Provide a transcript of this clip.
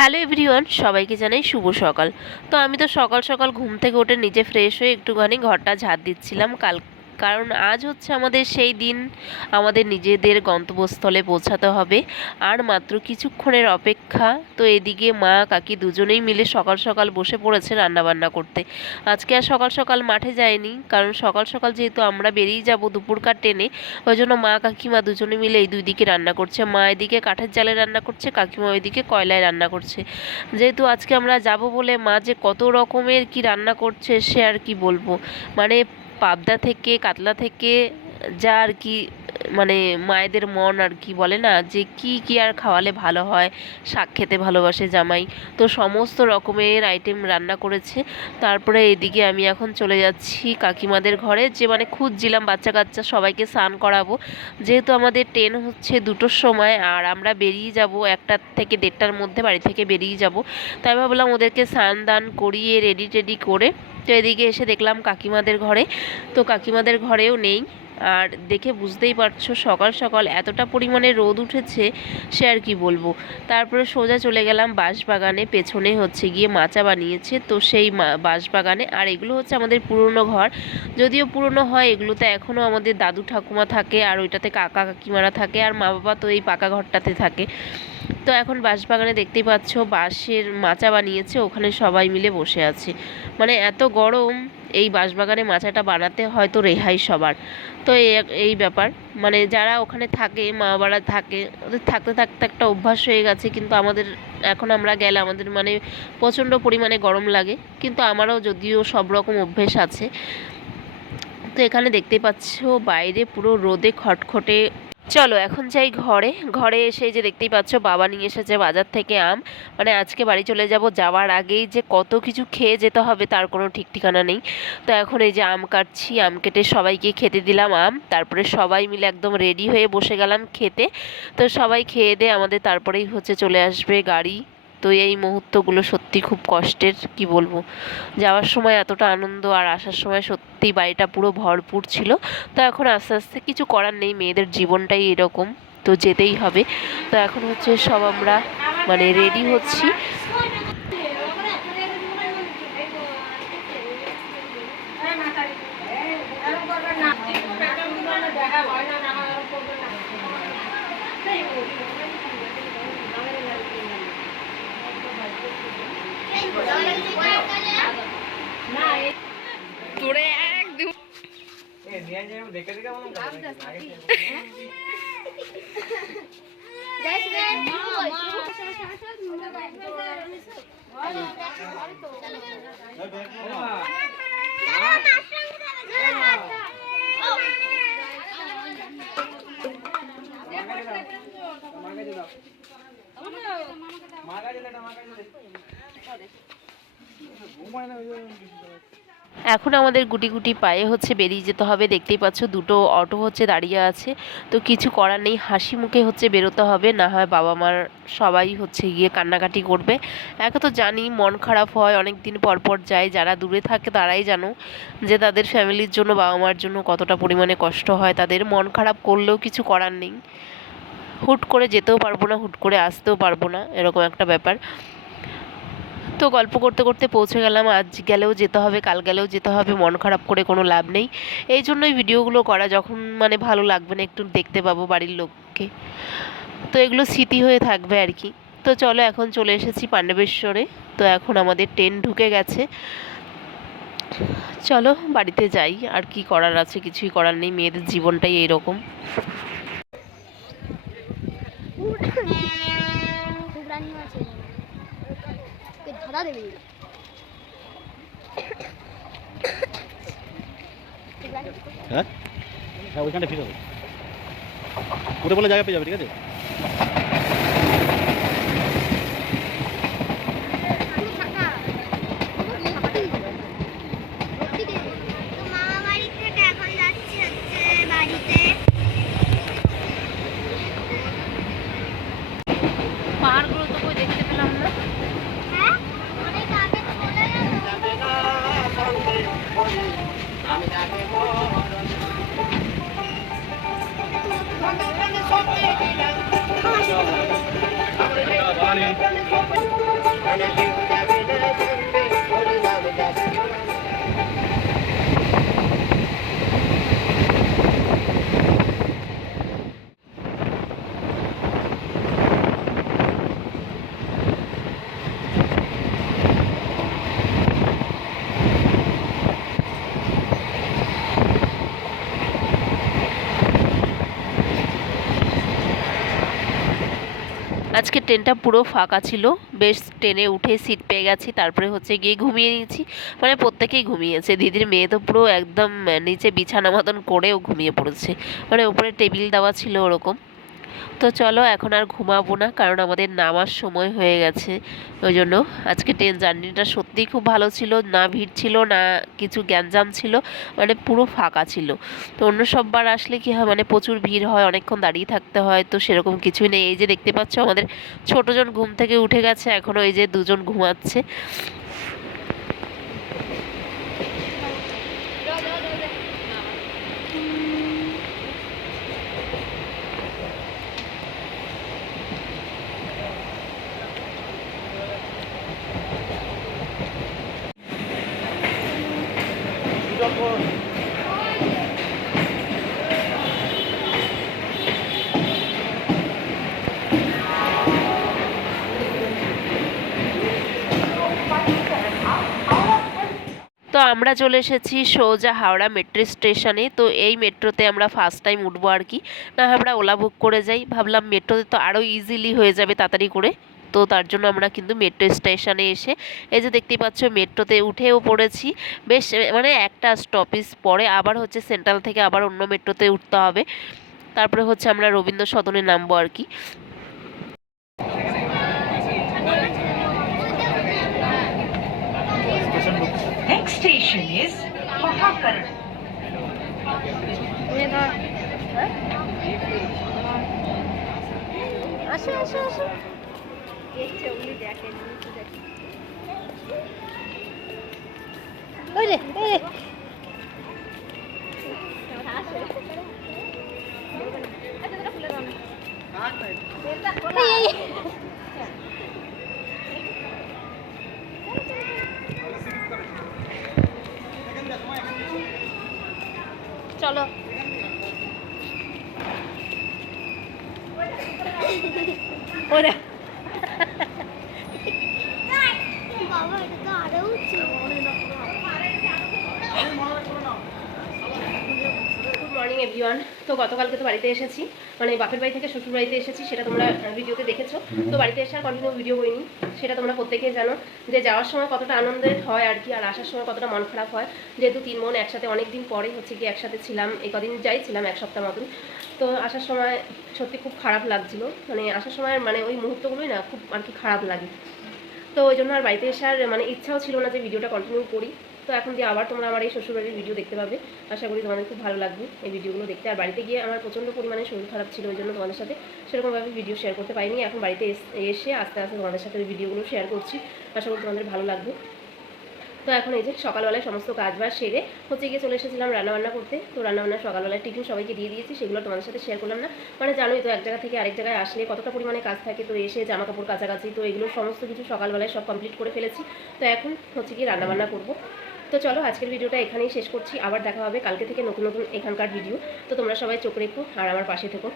Hello everyone, সবাইকে জানাই শুভ সকাল। তো আমি তো সকাল সকাল ঘুম থেকে উঠে নিজে ফ্রেশ হয়ে একটুখানি ঘরটা ঝাড় দিচ্ছিলাম কারণ আজ হচ্ছে আমাদের সেই দিন। আমাদের নিজেদের গন্তব্যস্থলে পৌঁছাতে হবে, আর মাত্র কিছুক্ষণের অপেক্ষা। তো এদিকে মা কাকি দুজনেই মিলে সকাল সকাল বসে পড়েছে রান্নাবান্না করতে। আজকে আর সকাল সকাল মাঠে যায়নি, কারণ সকাল সকাল যেহেতু আমরা বেরিয়ে যাব দুপুরকার ট্রেনে, ওই জন্য মা কাকিমা দুজনে মিলে এই দুই দিকে রান্না করছে। মা এদিকে কাঠের জালে রান্না করছে, কাকিমা ওইদিকে কয়লায় রান্না করছে। যেহেতু আজকে আমরা যাব বলে মা যে কত রকমের কি রান্না করছে সে আর কি বলবো। মানে পাবদা থেকে কাতলা থেকে যা আর কি, মানে মায়েদের মন আর কি বলে না যে কি কি আর খাওয়ালে ভালো হয়, শাক খেতে ভালোবাসে জামাই, তো সমস্ত রকমের আইটেম রান্না করেছে। তারপরে এদিকে আমি এখন চলে যাচ্ছি কাকিমাদের ঘরে, যে মানে খুঁজছিলাম বাচ্চা কাচ্চা সবাইকে স্নান করাবো। যেহেতু আমাদের ট্রেন হচ্ছে 2টোর সময়, আর আমরা বেরিয়ে যাব 1টা থেকে 1:30টার মধ্যে বাড়ি থেকে বেরিয়ে যাব। তাই ভাবলাম ওদেরকে স্নান দান করিয়ে রেডি টেডি করে। তো এদিকে এসে দেখলাম কাকিমাদের ঘরে, তো কাকিমাদের ঘরেও নেই। আর দেখে বুঝতেই পারছো সকাল সকাল এতটা পরিমাণে রোদ উঠেছে সে আর কি বলবো। তারপরে সোজা চলে গেলাম বাঁশবাগানে, পেছনে হচ্ছে গিয়ে মাচা বানিয়েছে, তো সেই বাঁশবাগানে। আর এগুলো হচ্ছে আমাদের পুরনো ঘর, যদিও পুরনো হয় এগুলোতে এখনও আমাদের দাদু ঠাকুমা থাকে, আর ওইটাতে কাকা কাকিমারা থাকে, আর মা বাবা তো এই পাকা ঘরটাতে থাকে। তো এখন বাঁশবাগানে দেখতেই পাচ্ছ বাঁশের মাচা বানিয়েছে, ওখানে সবাই মিলে বসে আছে। মানে এত গরম, এই বাঁশবাগানে মাচাটা বানাতে হয়তো রেহাই সবার। তো এই ব্যাপার, মানে যারা ওখানে থাকে মা বাবারা থাকে, ওদের থাকতে থাকতে একটা অভ্যাস হয়ে গেছে। কিন্তু আমাদের এখন আমরা গেলে আমাদের মানে প্রচণ্ড পরিমাণে গরম লাগে, কিন্তু আমারও যদিও সব রকম অভ্যেস আছে। তো এখানে দেখতেই পাচ্ছ বাইরে পুরো রোদে খটখটে। চলো এখন যাই ঘরে। ঘরে এসে যে দেখতেই পাচ্ছ বাবা নিয়ে এসেছে বাজার থেকে আম। মানে আজকে বাড়ি চলে যাব, যাওয়ার আগেই যে কত কিছু খেয়ে যেতে হবে তার কোনো ঠিক ঠিকানা নেই। তো এখন এই যে আম কাটছি, আম কেটে সবাইকে খেতে দিলাম আম। তারপরে সবাই মিলে একদম রেডি হয়ে বসে গেলাম খেতে। তো সবাই খেয়ে দিয়ে আমাদের তারপরেই হচ্ছে চলে আসবে গাড়ি। তো এই মুহূর্তগুলো সত্যি খুব কষ্টের, কি বলবো। যাওয়ার সময় এতটা আনন্দ, আর আসার সময় সত্যি বাড়িটা পুরো ভরপুর ছিল। তো এখন আস্তে আস্তে কিছু করার নেই, মেয়েদের জীবনটাই এরকম, তো যেতেই হবে। তো এখন হচ্ছে সব আমরা মানে রেডি হচ্ছি। তোরে একদম এখন আমাদের গুটি গুটি পায়ে হচ্ছে বেরিয়ে যেতে হবে। দেখতেই পাচ্ছ 2টো অটো হচ্ছে দাঁড়িয়ে আছে। তো কিছু করার নেই, হাসি মুখে হচ্ছে বেরোতে হবে, না হয় বাবা মার সবাই হচ্ছে গিয়ে কান্নাকাটি করবে। একে তো জানি মন খারাপ হয়, অনেক দিন পর পর যায়, যারা দূরে থাকে তারাই জানো যে তাদের ফ্যামিলির জন্য বাবা মার জন্য কতটা পরিমাণে কষ্ট হয় তাদের। মন খারাপ করলেও কিছু করার নেই, হুট করে যেতেও পারবো না, হুট করে আসতেও পারবো না, এরকম একটা ব্যাপার। তো গল্প করতে করতে পৌঁছে গেলাম। আজ গেলেও যেতে হবে, কাল গেলেও যেতে হবে, মন খারাপ করে কোনো লাভ নেই। এই জন্যই ভিডিওগুলো করা, যখন মানে ভালো লাগবে না একটু দেখতে পাবো বাড়ির লোককে, তো এগুলো স্মৃতি হয়ে থাকবে আর কি। তো চলো এখন চলে এসেছি পাণ্ডবেশ্বরে। তো এখন আমাদের ট্রেন ঢুকে গেছে, চলো বাড়িতে যাই। আর কি করার আছে, কিছুই করার নেই, মেয়েদের জীবনটাই এইরকম। হ্যাঁ হ্যাঁ ওইখানটা ঠিক হবে, ওটা বলে জায়গা পেয়ে যাবে, ঠিক আছে। পাহাড়গুলো তো কই দেখতে পেলাম না। আজকে ট্রেনটা পুরো ফাঁকা ছিল, বেশ ট্রেনে উঠে সিট পেয়ে গেছি, তারপরে হচ্ছে গিয়ে ঘুমিয়ে নিয়েছি। মানে প্রত্যেকেই ঘুমিয়েছে, দিদির মেয়ে তো পুরো একদম নিচে বিছানা মতন করেও ঘুমিয়ে পড়েছে, মানে উপরে টেবিল দেওয়া ছিল ওরকম। তো চলো এখন আর ঘুমাবো না, কারণ আমাদের নামার সময় হয়ে গেছে। ওই জন্য আজকে ট্রেন জার্নিটা সত্যিই খুব ভালো ছিল, না ভিড় ছিল না কিছু গ্যাঞ্জাম ছিল, মানে পুরো ফাঁকা ছিল। তো অন্য সববার আসলে কি হয়, মানে প্রচুর ভিড় হয়, অনেকক্ষণ দাঁড়িয়ে থাকতে হয়, তো সেরকম কিছুই নেই। এই যে দেখতে পাচ্ছ আমাদের ছোটজন ঘুম থেকে উঠে গেছে, এখনও এই যে দুজন ঘুমাচ্ছে। তো আমরা চলে এসেছি সোজা হাওড়া মেট্রো স্টেশনে। তো এই মেট্রোতে আমরা ফার্স্ট টাইম উঠবো আর কি, না আমরা ওলা বুক করে যাই, ভাবলাম মেট্রোতে তো আরও ইজিলি হয়ে যাবে তাড়াতাড়ি করে। তো তার জন্য আমরা কিন্তু মেট্রো স্টেশনে এসে এই যে দেখতেই পাচ্ছ মেট্রোতে উঠেও পড়েছি। বেশ মানে একটা স্টপেজ পরে আবার হচ্ছে সেন্ট্রাল থেকে আবার অন্য মেট্রোতে উঠতে হবে, তারপরে হচ্ছে আমরা রবীন্দ্র সদনে নামবো আর কি। Next station is Mahakaran. আসো আসো আসো দেখছে উনি দেখেন নিচে দেখেন ওরে এ আসো আচ্ছা তোরা খুলে দাও না বেলটা খোলা চলো ওরে বাবা এটা তো আরো উঁচু। Good morning everyone. তো গতকালকে তো বাড়িতে এসেছি, মানে বাপের বাড়ি থেকে শ্বশুর বাড়িতে এসেছি, সেটা তোমরা ভিডিওতে দেখেছো। তো বাড়িতে এসে আর কন্টিনিউ ভিডিও করিনি, সেটা তোমরা প্রত্যেকেই জানো যে যাওয়ার সময় কতটা আনন্দের হয় আর কি, আর আসার সময় কতটা মন খারাপ হয়, যেহেতু তিন বোন একসাথে অনেক দিন পরে হচ্ছে কি একসাথে ছিলাম, এই কদিন যাই ছিলাম এক সপ্তাহ মতন। তো আসার সময় সত্যি খুব খারাপ লাগছিল, মানে আসার সময় মানে ওই মুহূর্তগুলোই না খুব আর কি খারাপ লাগে। তো ওই জন্য আর বাড়িতে আসার মানে ইচ্ছাও ছিল না যে ভিডিওটা কন্টিনিউ করি। তো এখন দিয়ে আবার তোমরা আমার এই শ্বশুরবাড়ির ভিডিও দেখতে পাবে, আশা করি তোমাদের খুব ভালো লাগবে এই ভিডিওগুলো দেখতে। আর বাড়িতে গিয়ে আমার প্রচণ্ড পরিমাণে শরীর খারাপ ছিল, ওই জন্য তোমাদের সাথে সেরকমভাবে ভিডিও শেয়ার করতে পারিনি। এখন বাড়িতে এসে আস্তে আস্তে তোমাদের সাথে ওই ভিডিওগুলো শেয়ার করছি, আশা করি তোমাদের ভালো লাগবে। তো এখন এই যে সকালবেলায় সমস্ত কাজবাজ সেরে হচ্ছে গিয়ে চলে এসেছিলাম রান্নাবান্না করতে। তো রান্নাবান্না সকালবেলায় টিফিন সবাইকে দিয়ে দিয়েছি, সেগুলো তোমাদের সাথে শেয়ার করলাম না। মানে জানোই তো এক জায়গা থেকে আরেক জায়গায় আসলে কতটা পরিমাণে কাজ থাকে, তো এসে জামা কাপড় কাছাকাছি তো এগুলো সমস্ত কিছু সকালবেলায় সব কমপ্লিট করে ফেলেছি। তো এখন হচ্ছে গিয়ে রান্নাবান্না করবো। তো চলো আজকের ভিডিওটা এখানেই শেষ করছি, আবার দেখা হবে কালকে থেকে নতুন নতুন এখানকার ভিডিও। তো তোমরা সবাই চোখ রেখো আর আমার পাশে থেকো।